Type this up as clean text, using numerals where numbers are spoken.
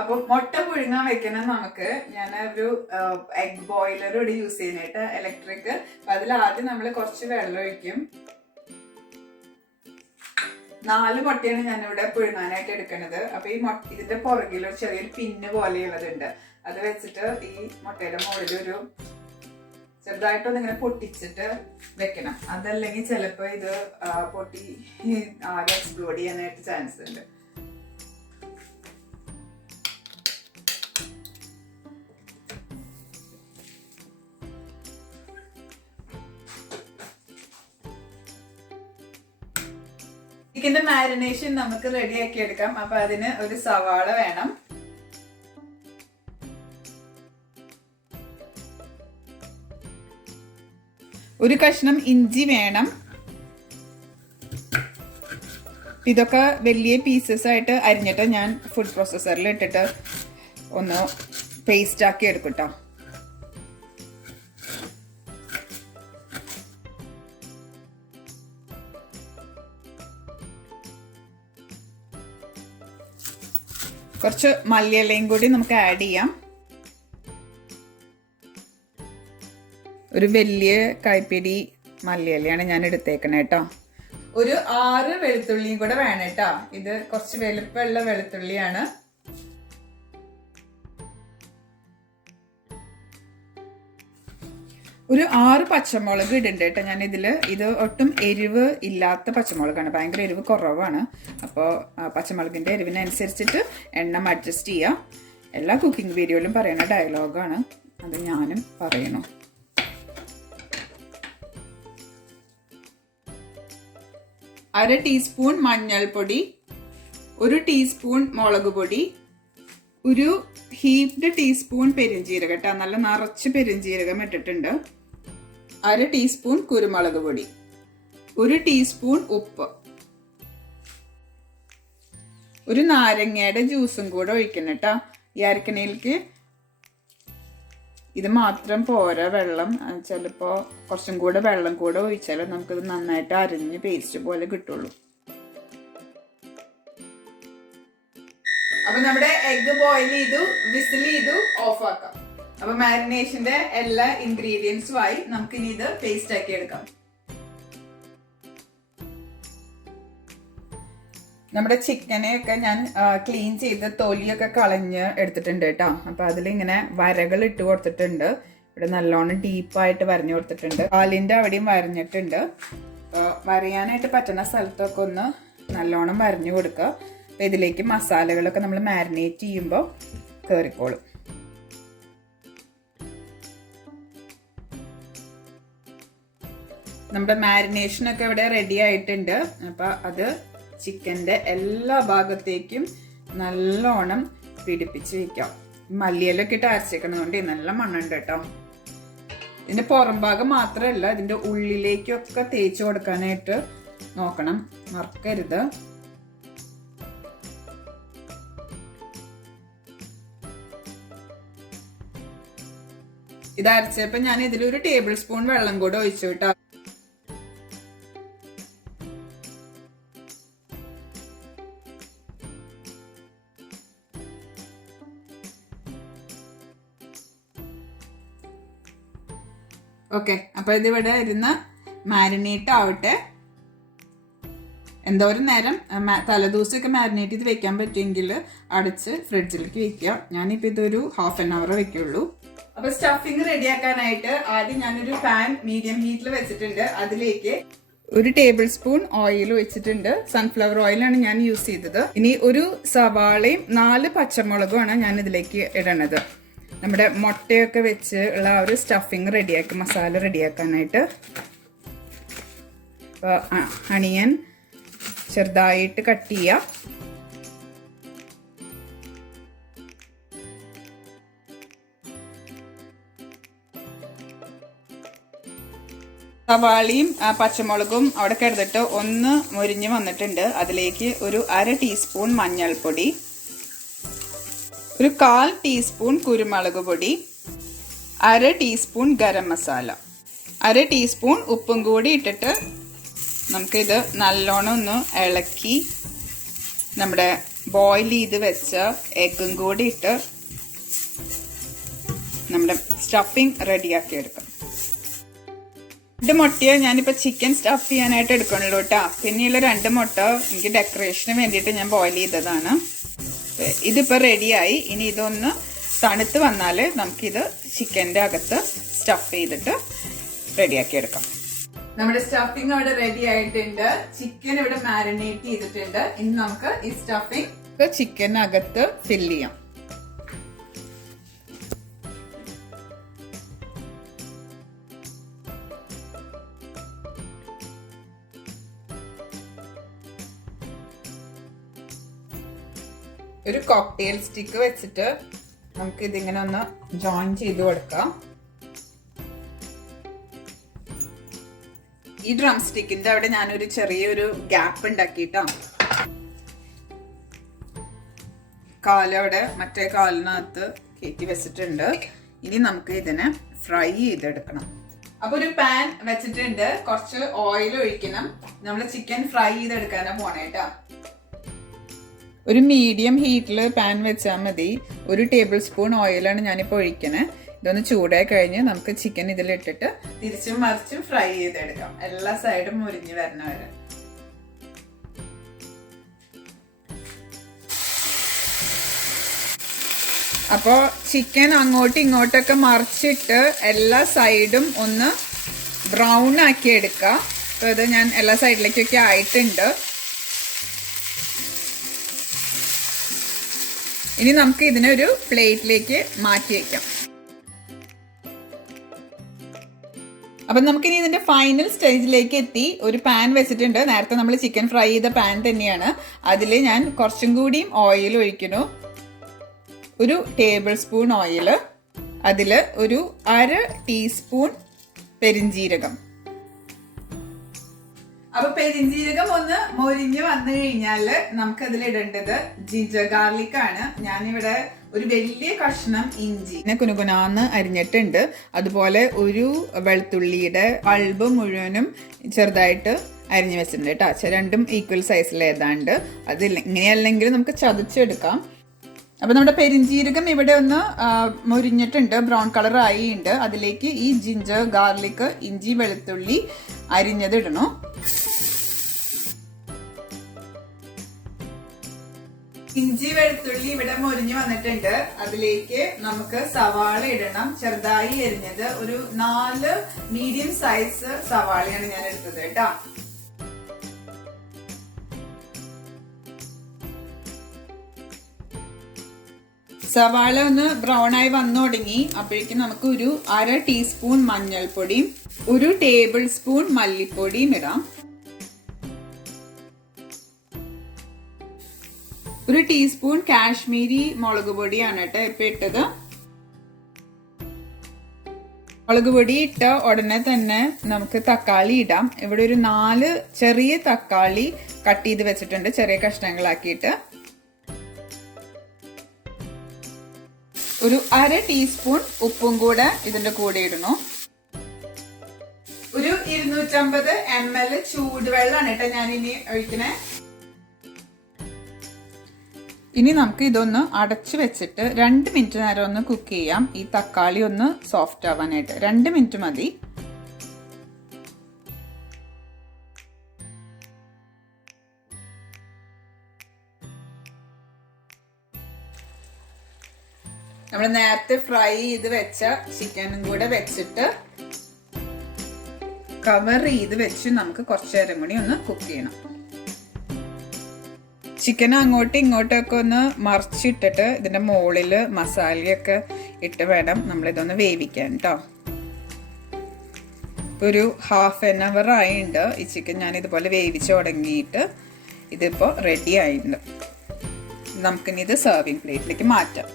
അപ്പോൾ മുട്ട പുഴുങ്ങാൻ വെക്കണം നമുക്ക്. ഞാൻ ഒരു എഗ് ബോയിലർ ഇവിടെ യൂസ് ചെയ്യാനായിട്ട് ഇലക്ട്രിക്. അപ്പൊ അതിൽ ആദ്യം നമ്മൾ കുറച്ച് വെള്ളം ഒഴിക്കും. 4 മുട്ടയാണ് ഞാനിവിടെ പുഴുങ്ങാനായിട്ട് എടുക്കുന്നത്. അപ്പൊ ഈ ഇതിന്റെ പുറകിൽ ഒരു ചെറിയൊരു പിന്ന് പോലെയുള്ളതുണ്ട്. അത് വെച്ചിട്ട് ഈ മുട്ടയുടെ മുകളിൽ ഒരു ചെറുതായിട്ടൊന്ന് ഇങ്ങനെ പൊട്ടിച്ചിട്ട് വെക്കണം. അതല്ലെങ്കിൽ ചിലപ്പോൾ ഇത് പൊട്ടി ആകെ എക്സ്പ്ലോഡ് ചെയ്യാനായിട്ട് ചാൻസ് ഉണ്ട്. ചിക്കന്റെ മാരിനേഷൻ നമുക്ക് റെഡിയാക്കി എടുക്കാം. അപ്പൊ അതിന് ഒരു സവാള വേണം, ഒരു കഷ്ണം ഇഞ്ചി വേണം. ഇതൊക്കെ വലിയ പീസസ് ആയിട്ട് അരിഞ്ഞിട്ട് ഞാൻ ഫുഡ് പ്രോസസ്സറിൽ ഇട്ടിട്ട് ഒന്ന് പേസ്റ്റ് ആക്കി എടുക്കട്ടോ. കുറച്ച് മല്ലിയിലയും കൂടി നമുക്ക് ആഡ് ചെയ്യാം. ഒരു വലിയ കൈപ്പിടി മല്ലിയിലയാണ് ഞാൻ എടുത്തേക്കണേ കേട്ടോ. ഒരു 6 വെളുത്തുള്ളിയും കൂടെ വേണം കേട്ടോ. ഇത് കുറച്ച് വലുപ്പമുള്ള വെളുത്തുള്ളിയാണ്. ഒരു 6 പച്ചമുളക് ഇടുന്നുണ്ട് കേട്ടോ ഞാൻ ഇതിൽ. ഇത് ഒട്ടും എരിവ് ഇല്ലാത്ത പച്ചമുളകാണ്, ഭയങ്കര എരിവ് കുറവാണ്. അപ്പോൾ പച്ചമുളകിൻ്റെ എരിവിനനുസരിച്ചിട്ട് എണ്ണം അഡ്ജസ്റ്റ് ചെയ്യാം. എല്ലാ കുക്കിംഗ് വീഡിയോയിലും പറയുന്ന ഡയലോഗാണ്, അത് ഞാനും പറയണു. അര ടീസ്പൂൺ മഞ്ഞൾപ്പൊടി, 1 ടീസ്പൂൺ മുളക് പൊടി, ഒരു ഹീപ്ഡ് ടീസ്പൂൺ പെരുംജീരകം കേട്ടോ, നല്ല നിറച്ച് പെരുംജീരകം ഇട്ടിട്ടുണ്ട്. 1/2 ടീസ്പൂൺ കുരുമുളക് പൊടി, 1 ടീസ്പൂൺ ഉപ്പ്, ഒരു നാരങ്ങയുടെ ജ്യൂസും കൂടെ ഒഴിക്കണം കേട്ടോ ഈ അരക്കണയിലേക്ക്. ഇത് മാത്രം പോരാ, വെള്ളം ചിലപ്പോൾ കുറച്ചും കൂടെ വെള്ളം കൂടെ ഒഴിച്ചാൽ നമുക്കിത് നന്നായിട്ട് അരിഞ്ഞ് പേസ്റ്റ് പോലെ കിട്ടുള്ളൂ. അപ്പൊ നമ്മുടെ എഗ് ബോയിൽ ചെയ്തു, വിസിൽ ചെയ്തു, ഓഫ് ആക്കാം. അപ്പൊ മാരിനേഷന്റെ എല്ലാ ഇൻഗ്രീഡിയൻസും ആയി. നമുക്ക് ഇനി ഇത് പേസ്റ്റ് ആക്കി എടുക്കാം. നമ്മുടെ ചിക്കനെയൊക്കെ ഞാൻ ക്ലീൻ ചെയ്ത് തൊലിയൊക്കെ കളഞ്ഞ് എടുത്തിട്ടുണ്ട് കേട്ടോ. അപ്പൊ അതിലിങ്ങനെ വരകൾ ഇട്ട് കൊടുത്തിട്ടുണ്ട്. ഇവിടെ നല്ലോണം ഡീപ്പായിട്ട് വരഞ്ഞു കൊടുത്തിട്ടുണ്ട്. കാലിന്റെ അവിടെയും വരഞ്ഞിട്ടുണ്ട്. വരയാനായിട്ട് പറ്റുന്ന സ്ഥലത്തൊക്കെ ഒന്ന് നല്ലോണം വരഞ്ഞു കൊടുക്കുക. അപ്പൊ ഇതിലേക്ക് മസാലകളൊക്കെ നമ്മൾ മാരിനേറ്റ് ചെയ്യുമ്പോൾ കയറിക്കോളും. നമ്മുടെ മാരിനേഷനൊക്കെ ഇവിടെ റെഡി ആയിട്ടുണ്ട്. അപ്പൊ അത് ചിക്കൻ്റെ എല്ലാ ഭാഗത്തേക്കും നല്ലോണം പിടിപ്പിച്ച് വയ്ക്കാം. മല്ലിയിലൊക്കെ ഇട്ട് അരച്ചേക്കണതുകൊണ്ട് നല്ല മണ്ണുണ്ട് കേട്ടോ. ഇതിന്റെ പുറം ഭാഗം മാത്രമല്ല, ഇതിന്റെ ഉള്ളിലേക്കൊക്കെ തേച്ച് കൊടുക്കാനായിട്ട് നോക്കണം, മറക്കരുത്. ഇത് അരച്ചപ്പോ ഞാൻ ഇതിലൊരു 1 ടേബിൾ സ്പൂൺ വെള്ളം കൂടെ ഒഴിച്ചു കേട്ടോ. ഓക്കെ, അപ്പൊ ഇതിവിടെ ഇരുന്ന് മാരിനേറ്റ് ആവട്ടെ. എന്തോരം നേരം തലേദിവസമൊക്കെ മാരിനേറ്റ് ചെയ്ത് വെക്കാൻ പറ്റുമെങ്കിൽ അടച്ച് ഫ്രിഡ്ജിലേക്ക് വെക്കുക. ഞാനിപ്പോൾ ഇതൊരു 1/2 hour വെക്കുള്ളൂ. അപ്പൊ സ്റ്റഫിങ് റെഡിയാക്കാനായിട്ട് ആദ്യം ഞാനൊരു പാൻ മീഡിയം ഹീറ്റിൽ വെച്ചിട്ടുണ്ട്. അതിലേക്ക് 1 ടേബിൾ സ്പൂൺ ഓയിൽ ഒഴിച്ചിട്ടുണ്ട്. സൺഫ്ലവർ ഓയിലാണ് ഞാൻ യൂസ് ചെയ്തത്. ഇനി ഒരു സവാളയും 4 പച്ചമുളകുമാണ് ഞാൻ ഇതിലേക്ക് ഇടണത്. നമ്മുടെ മുട്ടയൊക്കെ വെച്ച് ഉള്ള ആ ഒരു സ്റ്റഫിങ് റെഡിയാക്കി, മസാല റെഡിയാക്കാനായിട്ട്. അണിയൻ ചെറുതായിട്ട് കട്ട് ചെയ്യുക. സവാളയും പച്ചമുളകും അവിടെ കിടന്നിട്ട് ഒന്ന് മൊരിഞ്ഞ് വന്നിട്ടുണ്ട്. അതിലേക്ക് ഒരു 1/2 ടീസ്പൂൺ മഞ്ഞൾപ്പൊടി, ഒരു 1/4 ടീസ്പൂൺ കുരുമുളക് പൊടി, 1/2 ടീസ്പൂൺ ഗരം മസാല, 1/2 ടീസ്പൂൺ ഉപ്പും കൂടി ഇട്ടിട്ട് നമുക്കിത് നല്ലോണം ഒന്ന് ഇളക്കി നമ്മുടെ ബോയിൽ ചെയ്ത് വെച്ച എഗ്ഗും കൂടി ഇട്ട് നമ്മുടെ സ്റ്റഫിങ് റെഡിയാക്കി എടുക്കാം. 2 മുട്ടയോ ഞാനിപ്പോൾ ചിക്കൻ സ്റ്റഫ് ചെയ്യാനായിട്ട് എടുക്കണല്ലോ കേട്ടോ. പിന്നെയുള്ള 2 മുട്ട എനിക്ക് ഡെക്കറേഷന് വേണ്ടിയിട്ട് ഞാൻ ബോയിൽ ചെയ്തതാണ്. ഇതിപ്പോൾ റെഡിയായി. ഇനി ഇതൊന്ന് തണുത്ത് വന്നാൽ നമുക്കിത് ചിക്കൻ്റെ അകത്ത് സ്റ്റഫ് ചെയ്തിട്ട് റെഡിയാക്കി എടുക്കാം. നമ്മുടെ സ്റ്റഫിങ് അവിടെ റെഡി ആയിട്ടുണ്ട്. ചിക്കൻ ഇവിടെ മാരിനേറ്റ് ചെയ്തിട്ടുണ്ട്. ഇനി നമുക്ക് ഈ സ്റ്റഫിങ് ചിക്കനകത്ത് ഫില്ല് ചെയ്യാം. ഒരു കോക്ടെയിൽ സ്റ്റിക്ക് വെച്ചിട്ട് നമുക്ക് ഇതിങ്ങനെ ഒന്ന് ജോയിൻ ചെയ്ത് കൊടുക്കാം. ഈ ഡ്രം സ്റ്റിക്കിന്റെ അവിടെ ഞാനൊരു ചെറിയൊരു ഗ്യാപ്പ് ഉണ്ടാക്കിട്ടോ. കാലവിടെ മറ്റേ കാലിനകത്ത് കയറ്റി വെച്ചിട്ടുണ്ട്. ഇനി നമുക്ക് ഇതിനെ ഫ്രൈ ചെയ്തെടുക്കണം. അപ്പൊ ഒരു പാൻ വെച്ചിട്ടുണ്ട്. കുറച്ച് ഓയിൽ ഒഴിക്കണം. നമ്മൾ ചിക്കൻ ഫ്രൈ ചെയ്തെടുക്കാനാ പോണേട്ടാ. ഒരു മീഡിയം ഹീറ്റിൽ പാൻ വെച്ചാൽ മതി. 1 ടേബിൾ സ്പൂൺ ഓയിലാണ് ഞാനിപ്പോൾ ഒഴിക്കണേ. ഇതൊന്ന് ചൂടായി കഴിഞ്ഞ് നമുക്ക് ചിക്കൻ ഇതിലിട്ടിട്ട് തിരിച്ചും മറിച്ചും ഫ്രൈ ചെയ്തെടുക്കാം. എല്ലാ സൈഡും മുരിഞ്ഞ് വരണ വരെ. അപ്പോൾ ചിക്കൻ അങ്ങോട്ടും ഇങ്ങോട്ടൊക്കെ മറിച്ചിട്ട് എല്ലാ സൈഡും ഒന്ന് ബ്രൗൺ ആക്കി എടുക്കാം. അപ്പോൾ ഇത് ഞാൻ എല്ലാ സൈഡിലേക്കൊക്കെ ആയിട്ടുണ്ട്. ഇനി നമുക്ക് ഇതിനെ ഒരു പ്ലേറ്റിലേക്ക് മാറ്റി വയ്ക്കാം. അപ്പം നമുക്കിനി ഇതിന്റെ ഫൈനൽ സ്റ്റേജിലേക്ക് എത്തി. ഒരു പാൻ വെച്ചിട്ടുണ്ട്. നേരത്തെ നമ്മൾ ചിക്കൻ ഫ്രൈ ചെയ്ത പാൻ തന്നെയാണ്. അതിൽ ഞാൻ കുറച്ചും കൂടിയും ഓയിൽ ഒഴിക്കുന്നു. 1 table spoon oil. അതിൽ ഒരു 1/2 ടീസ്പൂൺ പെരിഞ്ജീരകം. അപ്പൊ പെരിഞ്ജീരകം ഒന്ന് മൊരിഞ്ഞ് വന്നു കഴിഞ്ഞാല് നമുക്ക് അതിൽ ഇടേണ്ടത് ജിഞ്ചർ ഗാർലിക് ആണ്. ഞാനിവിടെ ഒരു വലിയ കഷ്ണം ഇഞ്ചി കുനുകുനാന്ന് അരിഞ്ഞിട്ടുണ്ട്. അതുപോലെ ഒരു വെളുത്തുള്ളിയുടെ ബൾബ് മുഴുവനും ചെറുതായിട്ട് അരിഞ്ഞു വെച്ചിട്ടുണ്ട് കേട്ടോ. രണ്ടും ഈക്വൽ സൈസിൽ ഏതാണ്ട്. അത് ഇങ്ങനെയല്ലെങ്കിൽ നമുക്ക് ചതച്ചെടുക്കാം. അപ്പൊ നമ്മുടെ പെരിഞ്ജീരകം ഇവിടെ ഒന്ന് മൊരിഞ്ഞിട്ടുണ്ട്, ബ്രൗൺ കളർ ആയിട്ടുണ്ട്. അതിലേക്ക് ഈ ജിഞ്ചർ ഗാർലിക്, ഇഞ്ചി വെളുത്തുള്ളി അരിഞ്ഞത് ഇടണം. ഇഞ്ചി വെളുത്തുള്ളി ഇവിടെ മൊരിഞ്ഞു വന്നിട്ടുണ്ട്. അതിലേക്ക് നമുക്ക് സവാള ഇടണം. ചെറുതായി എരിഞ്ഞത് ഒരു 4 മീഡിയം സൈസ് സവാളയാണ് ഞാൻ എടുത്തത് കേട്ടോ. സവാള ഒന്ന് ബ്രൗൺ ആയി വന്നു തുടങ്ങി. അപ്പോഴേക്കും നമുക്ക് ഒരു 1/2 ടീസ്പൂൺ മഞ്ഞൾപ്പൊടിയും 1 ടേബിൾ സ്പൂൺ മല്ലിപ്പൊടിയും ഇടാം. 1 ടീസ്പൂൺ കാശ്മീരി മുളക് പൊടിയാണ് കേട്ടോ ഇപ്പൊ ഇട്ടത്. മുളക് പൊടി ഇട്ട ഉടനെ തന്നെ നമുക്ക് തക്കാളി ഇടാം. ഇവിടെ ഒരു 4 ചെറിയ തക്കാളി കട്ട് ചെയ്ത് വെച്ചിട്ടുണ്ട്, ചെറിയ കഷ്ണങ്ങളാക്കിയിട്ട്. ഒരു 1/2 ടീസ്പൂൺ ഉപ്പും കൂടെ ഇതിന്റെ കൂടെ ഇടുന്നു. ഒരു 250 ml ചൂടുവെള്ളമാണ് കേട്ടോ ഞാൻ ഇനി ഒഴിക്കണേ. ഇനി നമുക്ക് ഇതൊന്ന് അടച്ചു വെച്ചിട്ട് 2 മിനിറ്റ് നേരം ഒന്ന് കുക്ക് ചെയ്യാം. ഈ തക്കാളി ഒന്ന് സോഫ്റ്റ് ആവാനായിട്ട് 2 മിനിറ്റ് മതി. നമ്മൾ നേരത്തെ ഫ്രൈ ചെയ്ത് വെച്ച ചിക്കനും കൂടെ വെച്ചിട്ട് കവർ ചെയ്ത് വെച്ച് നമുക്ക് കുറച്ചു നേരം കൂടി ഒന്ന് കുക്ക് ചെയ്യണം. ചിക്കൻ അങ്ങോട്ടും ഇങ്ങോട്ടൊക്കെ ഒന്ന് മറിച്ചിട്ടിട്ട് ഇതിന്റെ മുകളിൽ മസാലയൊക്കെ ഇട്ട് വേണം നമ്മളിതൊന്ന് വേവിക്കാൻ കേട്ടോ. ഒരു 1/2 hour ആയിട്ടുണ്ട് ഈ ചിക്കൻ ഞാൻ ഇതുപോലെ വേവിച്ച് തുടങ്ങിയിട്ട്. ഇതിപ്പോൾ റെഡി ആയിട്ടുണ്ട്. നമുക്കിനി ഇത് സെർവിങ് പ്ലേറ്റിലേക്ക് മാറ്റാം.